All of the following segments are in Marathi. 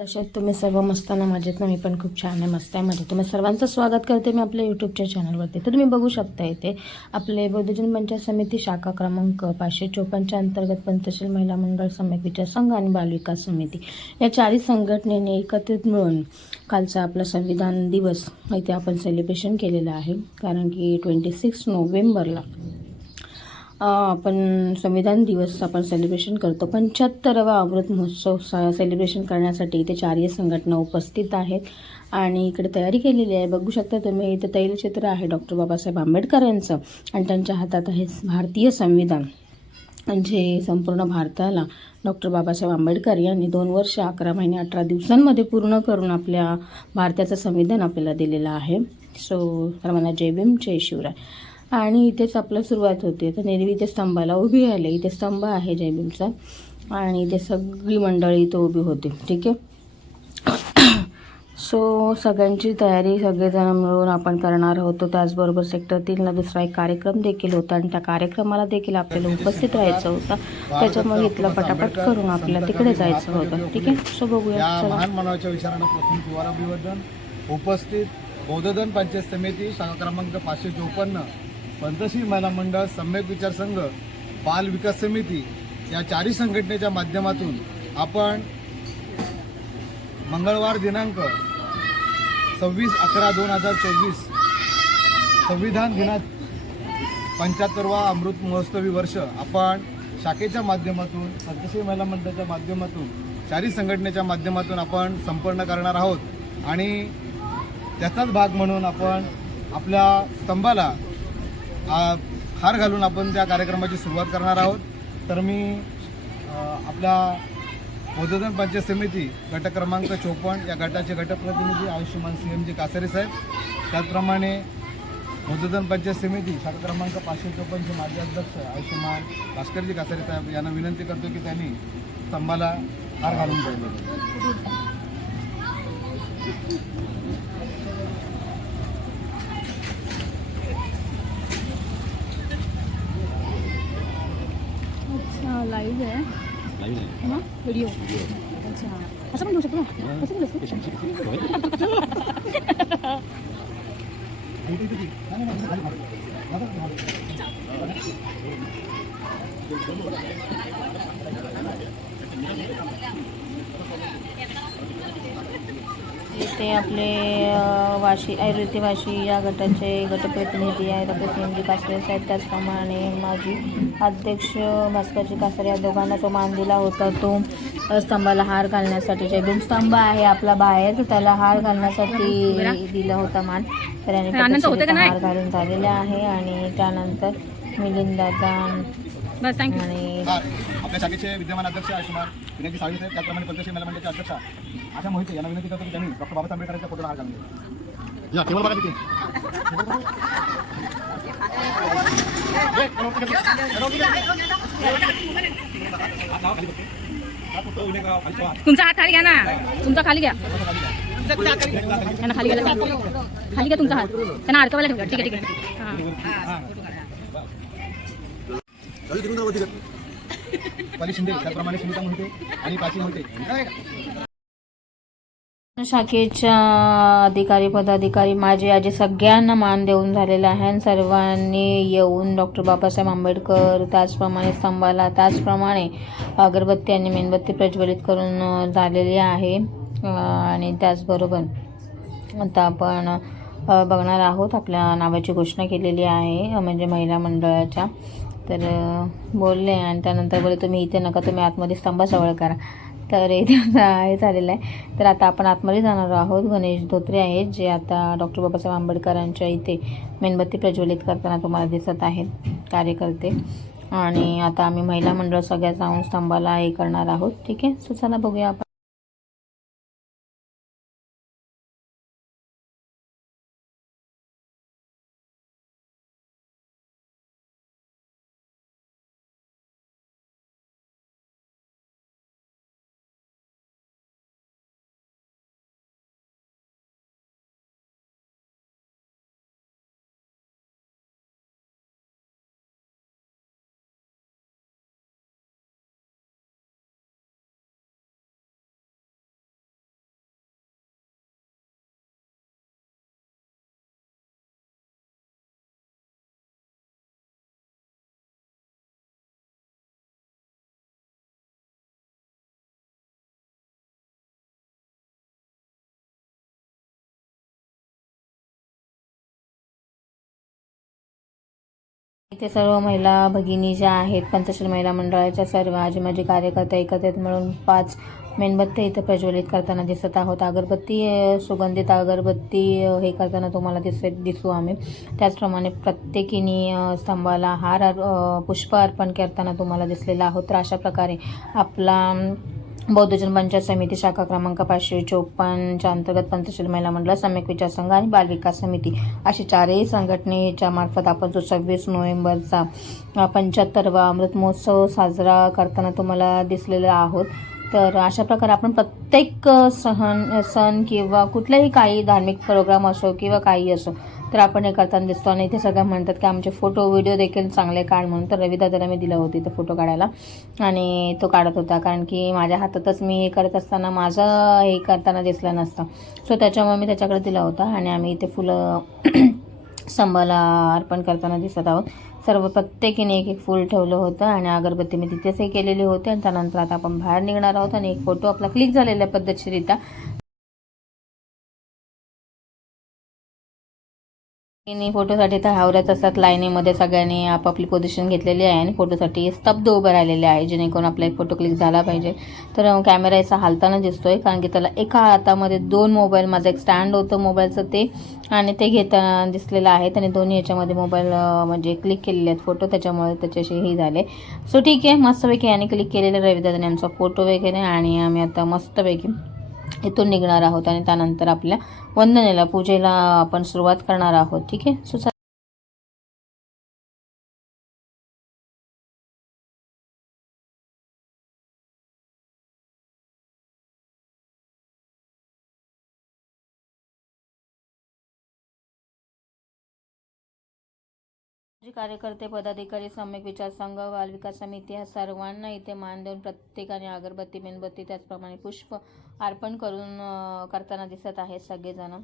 तसेच तुम्ही सर्व मस्ताना मजेत ना मी पण खूप छान आहे मस्त आहे मजेत तुम्ही सर्वांचं स्वागत करते मी आपल्या यूट्यूबच्या चॅनलवरती तर तुम्ही बघू शकता इथे आपले बौद्धजन पंचायत समिती शाखा क्रमांक पाचशे चोपन्नच्या अंतर्गत पंचशील महिला मंडळ समितीच्या संघ आणि बालविकास समिती या चारही संघटनेने एकत्रित मिळून कालचा आपला संविधान दिवस इथे आपण सेलिब्रेशन केलेलं आहे. कारण की ट्वेंटी सिक्स नोव्हेंबरला आपण संविधान दिवस आपण सेलिब्रेशन करतो. पंच्याहत्तरावा अमृत महोत्सव सेलिब्रेशन करण्यासाठी इथे चारही संघटना उपस्थित आहेत. आणि इकडे तयारी केलेली आहे. बघू शकता तुम्ही इथे तैलचित्र आहे डॉक्टर बाबासाहेब आंबेडकर यांचं. आणि त्यांच्या हातात आहे भारतीय संविधान. जे संपूर्ण भारताला डॉक्टर बाबासाहेब आंबेडकर यांनी दोन वर्ष अकरा महिने अठरा दिवसांमध्ये पूर्ण करून आपल्या भारताचं संविधान आपल्याला दिलेलं आहे. सो सर्वांना जय भीम जय शिवराय. आणि इथेच आपलं सुरुवात होते. तर नेहमी इथे स्तंभाला उभी राहिले. इथे स्तंभ आहे जय भीमचा आणि इथे सगळी मंडळी इथं उभी होती. ठीक आहे? सो सगळ्यांची तयारी सगळेजण मिळून आपण करणार होतो त्याचबरोबर सेक्टर तीनला दुसरा एक कार्यक्रम देखील होता. आणि त्या कार्यक्रमाला देखील आपल्याला उपस्थित राहायचं होतं. त्याच्यामुळे इथलं पटापट करून आपल्याला तिकडे जायचं होतं. ठीक आहे? सो बघूया. उपस्थित बौद्धधन पंचायत समिती शाखा क्रमांक पाचशे चोपन्न पंतशील महिला मंडळ सम्यक विचार संघ बाल विकास समिती या चारही संघटनेच्या माध्यमातून आपण मंगळवार दिनांक सव्वीस अकरा दोन हजार चोवीस संविधान दिनात पंच्याहत्तरवा अमृत महोत्सवी वर्ष आपण शाखेच्या माध्यमातून पंचशील महिला मंडळाच्या माध्यमातून चारही संघटनेच्या माध्यमातून आपण संपन्न करणार आहोत. आणि त्याचाच भाग म्हणून आपण आपल्या स्तंभाला हार घालून आपण त्या कार्यक्रमाची सुरुवात करणार आहोत. तर मी आपला आपल्या पंचायत समिती गट क्रमांक चोपन्न या गटाचे गटप्रतिनिधी आयुष्यमान सी एम जी कासारे साहेब. त्याचप्रमाणे बौद्धधन पंचायत समिती शाखा क्रमांक पाचशे चोपन्नचे माजी अध्यक्ष आयुष्यमान भास्करजी कासारे साहेब यांना विनंती करतो की त्यांनी स्तंभाला हार घालून ठेवले अच्छा लाईव्ह आहे है ना व्हिडिओ अच्छा असं पण घेऊ शकतो ना कसं केलं इथे आपले वाशी आयुर्वेदी वाशी या गटाचे गटप्रतिनिधी आहेत. आपले सी एम जी कासरे साहेब त्याचप्रमाणे माजी अध्यक्ष भास्करजी कासरे या दोघांना तो मान दिला होता तो स्तंभाला हार घालण्यासाठी जे स्तंभ आहे आपला बाहेर तर त्याला हार घालण्यासाठी दिला होता मान. तर याने? हार घालून झालेले आहे. आणि त्यानंतर मिलिंद दादा बस थँक्यू आणि आपल्या शाखेचे विद्यमान अध्यक्ष आयुष्यमान विनंती साळवी साहेब त्याचप्रमाणे पंचशील महिला मंडळाचे अध्यक्ष आशा मोहिते यांना विनंती करतो की त्यांनी डॉक्टर बाबासाहेब आंबेडकरांच्या फोटोला हार घालून द्यावा. या केवळ बघा तिथे. तुमचा हात खाली घ्या ना. तुमचा खाली घ्या. त्यांना खाली सांगा. खाली घ्या तुमचा हात. त्यांना अडकवायला ठेवा ठीक आहे ठीक आहे. हां. पाली शिंदे त्याचप्रमाणे सुनीता मोहिते आणि प्राची मोहिते शाखेच्या अधिकारी पदाधिकारी माझे आजी सगळ्यांना मान देऊन झालेला आहे आणि सर्वांनी येऊन डॉक्टर बाबासाहेब आंबेडकर त्याचप्रमाणे स्तंभाला त्याचप्रमाणे अगरबत्ती आणि मेणबत्ती प्रज्वलित करून झालेली आहे. आणि त्याचबरोबर आता आपण बघणार आहोत आपल्या नावाची घोषणा केलेली आहे म्हणजे महिला मंडळाच्या. तर बोलले आणि त्यानंतर बोलले तुम्ही इथे नका तुम्ही आतमध्ये स्तंभाजवळ करा. तर इथे हे झालेलं आहे. तर आता आपण आतमध्ये जाणार आहोत. गणेश धोत्रे आहेत जे आता डॉक्टर बाबासाहेब आंबेडकरांच्या इथे मेणबत्ती प्रज्वलित करताना तुम्हाला दिसत आहेत कार्यकर्ते. आणि आता आम्ही महिला मंडळ सगळ्या जाऊन स्तंभाला हे करणार आहोत. ठीक आहे? सो चला बघूया आपण. इथे सर्व महिला भगिनी ज्या आहेत पंचशील महिला मंडळाच्या सर्व आजी माजी कार्यकर्ते एकत्रित मिळून पाच मेणबत्त्या इथं प्रज्वलित करताना दिसत आहोत. अगरबत्ती सुगंधित अगरबत्ती हे करताना तुम्हाला दिस दिसू आम्ही. त्याचप्रमाणे प्रत्येकीने स्तंभाला हार पुष्प अर्पण करताना तुम्हाला दिसलेला आहोत. तर अशा प्रकारे आपला बौद्ध बौद्धजन पंचायत समिती शाखा क्रमांक पाचशे चोपन्नच्या अंतर्गत पंचशील महिला मंडळ सम्यक विचार संघ आणि बालविकास समिती अशी चारही संघटनेच्या मार्फत आपण जो सव्वीस नोव्हेंबरचा पंच्याहत्तरवा अमृत महोत्सव साजरा करताना तुम्हाला दिसलेला आहोत. तर अशा प्रकारे आपण प्रत्येक सण सण किंवा कुठलाही काही धार्मिक प्रोग्राम असो किंवा काही असो तर आपण हे करताना दिसतो आणि इथे सगळं म्हणतात की आमचे फोटो व्हिडिओ देखील चांगले काढ म्हणून. तर रविदादाला मी दिलं होती तो फोटो काढायला. आणि तो काढत होता. कारण की माझ्या हातातच मी हे करत असताना माझं हे करताना दिसलं नसतं. सो त्याच्यामुळे मी त्याच्याकडे दिला होता आणि आम्ही इथे फुलं स्तंभाला अर्पण करताना दिसत आहोत. सर्व प्रत्येकीने एक एक फूल ठेवलं होतं आणि अगरबत्ती मी तिथेच हे केलेली होती आणि त्यानंतर आता आपण बाहेर निघणार आहोत आणि एक फोटो आपला क्लिक झालेला आहे पद्धतशीरित्या तिने फोटोसाठी तर हावऱ्याच असतात. लाईनीमध्ये सगळ्यांनी आपापली पोझिशन घेतलेली आहे आणि फोटोसाठी स्तब्ध उभं राहिलेले आहे. जेणेकरून आपला एक फोटो क्लिक झाला पाहिजे. तर कॅमेरा याचा हालताना दिसतोय. कारण की त्याला एका हातामध्ये दोन मोबाईल माझं एक स्टँड होतं मोबाईलचं ते. आणि ते घेताना दिसलेलं आहे. त्याने दोन्ही याच्यामध्ये मोबाईल म्हणजे क्लिक केलेले आहेत फोटो त्याच्यामुळे त्याच्याशी हे झाले. सो ठीक आहे. मस्तपैकी याने क्लिक केलेलं. रविदादाने आमचा फोटो वगैरे आणि आम्ही आता मस्तपैकी इथून निघणार आहोत आणि त्यानंतर आपल्या वंदनेला पूजेला आपण सुरुवात करणार आहोत. ठीक आहे? सो जे कार्यकर्ते पदाधिकारी सम्यक विचार संघ बालविकास समिती ह्या सर्वांना इथे मान देऊन प्रत्येकाने अगरबत्ती मेणबत्ती त्याचप्रमाणे पुष्प अर्पण करून करताना दिसत आहेत सगळेजण.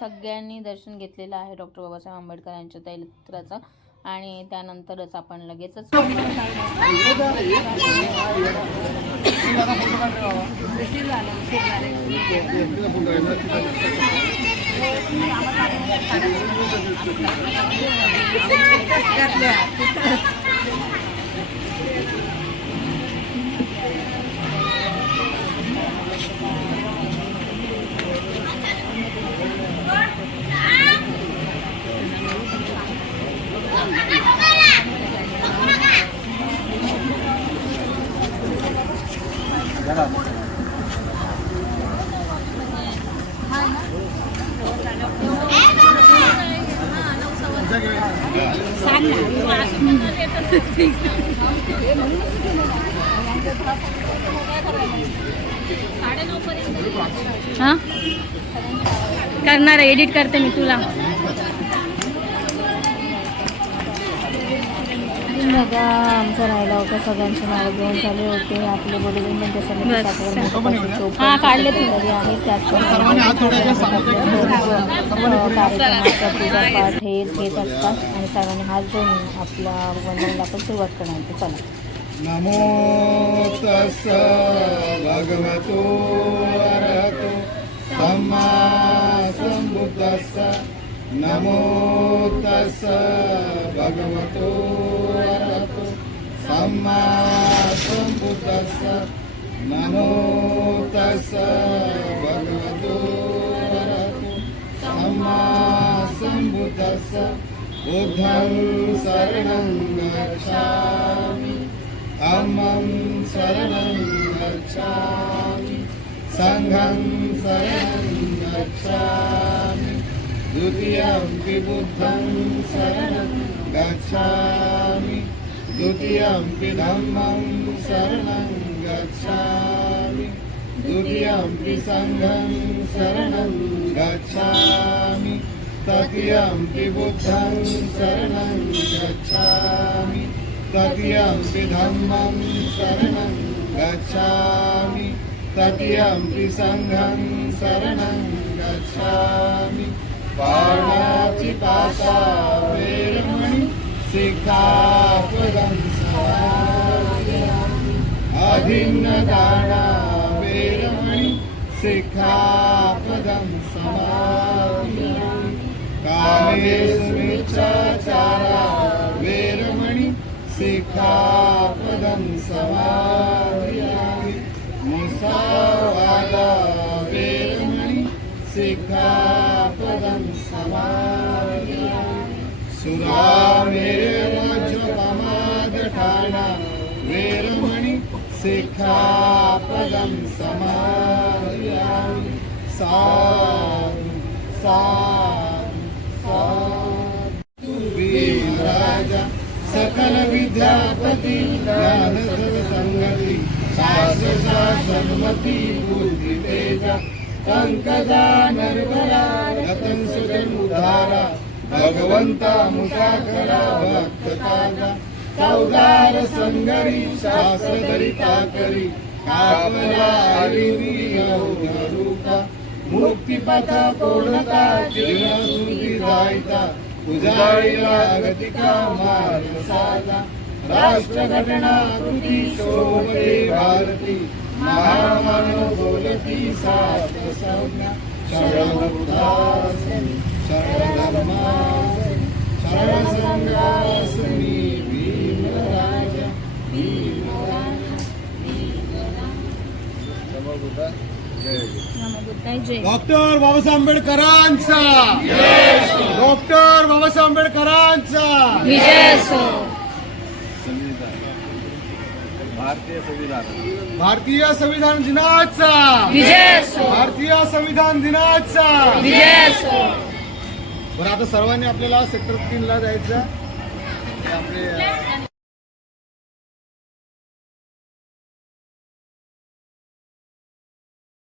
सगळ्यांनी दर्शन घेतलेलं आहे डॉक्टर बाबासाहेब आंबेडकर यांच्या तैलचित्राचं आणि त्यानंतरच आपण लगेचच Thank you. हां करणार एडिट करते मी तुला बघा आमचं राहिला होता सगळ्यांचे नाव घेऊन झाले होते आपले म्हणजे मोठं चौक हा, काढले ते. तरी आहे त्याचप्रमाणे कार्यक्रमाचा पूजापाठ हे घेत असतात आणि सर्वांनी हात जोडून आपल्या वंदनेला आपण सुरुवात करणार आहे. चला. नमो तस् भगवतो अरहतो. सम्मा सम्बुद्धस्स. नमो तस् भगवतो अरहतो. सम्मा सम्बुद्धस्स. नमो तस् भगवतो सम्बुद्धस्स बुद्धं शरणं गच्छामि। धम्मं शरणं गच्छामि। सङ्घं शरणं गच्छामि। द्वितीयम्पि बुद्धं शरणं गच्छामि। द्वितीयम्पि धम्मं शरणं गच्छामि। द्वितीयम्पि सङ्घं शरणं गच्छामि। तृतीयम्पि बुद्धं शरणं गच्छामि। तृतीयम्पि धम्मं शरणं गच्छामि। तृतीयम्पि सङ्घं शरणं गच्छामि। पाणाचि पाणाचिपाता वेरमणि शिखापदं समादयामि सिखापदं वेरमणि शिखापदं समादयामि कामेष्मिच्छाचारा वेरमणि सिक्खापदं समादयामि मुसावादा वेरमणि सिखापदं समादयामि सुरामेरज्वपमादठाना वेरमणि सिक्खापदं समादयामि साधु साधु साधु राजा सकल विद्यापती ज्ञान संगती शास्त्र शासनमती बुद्धि तेजा पंकजा नरवरा रतन सुजन उदारा भगवंता मुसाकरा भक्त काजा चौदार संगरी शास्त्र दरिता करी कापला हरिवी रूपा मुक्तिपथ पूर्णता जीवन जायता. उजाळीला गतिका मार्ग साधा. राष्ट्र घटना कृती शोभे भारती. महामानव बोलती सात संज्ञा. शरण उदासनी शरण धर्मासनी शरण संघासनी भीम राजा भीम राजा भीम राजा डॉक्टर बाबासाहेब आंबेडकरांचा डॉक्टर बाबासाहेब आंबेडकरांचा विजय असो. भारतीय संविधान. भारतीय संविधान दिनाचा. विजय असो. भारतीय संविधान दिनाचा. विजय असो. बरं आता सर्वांनी आपल्याला सेक्टर तीन ला जायचं आपले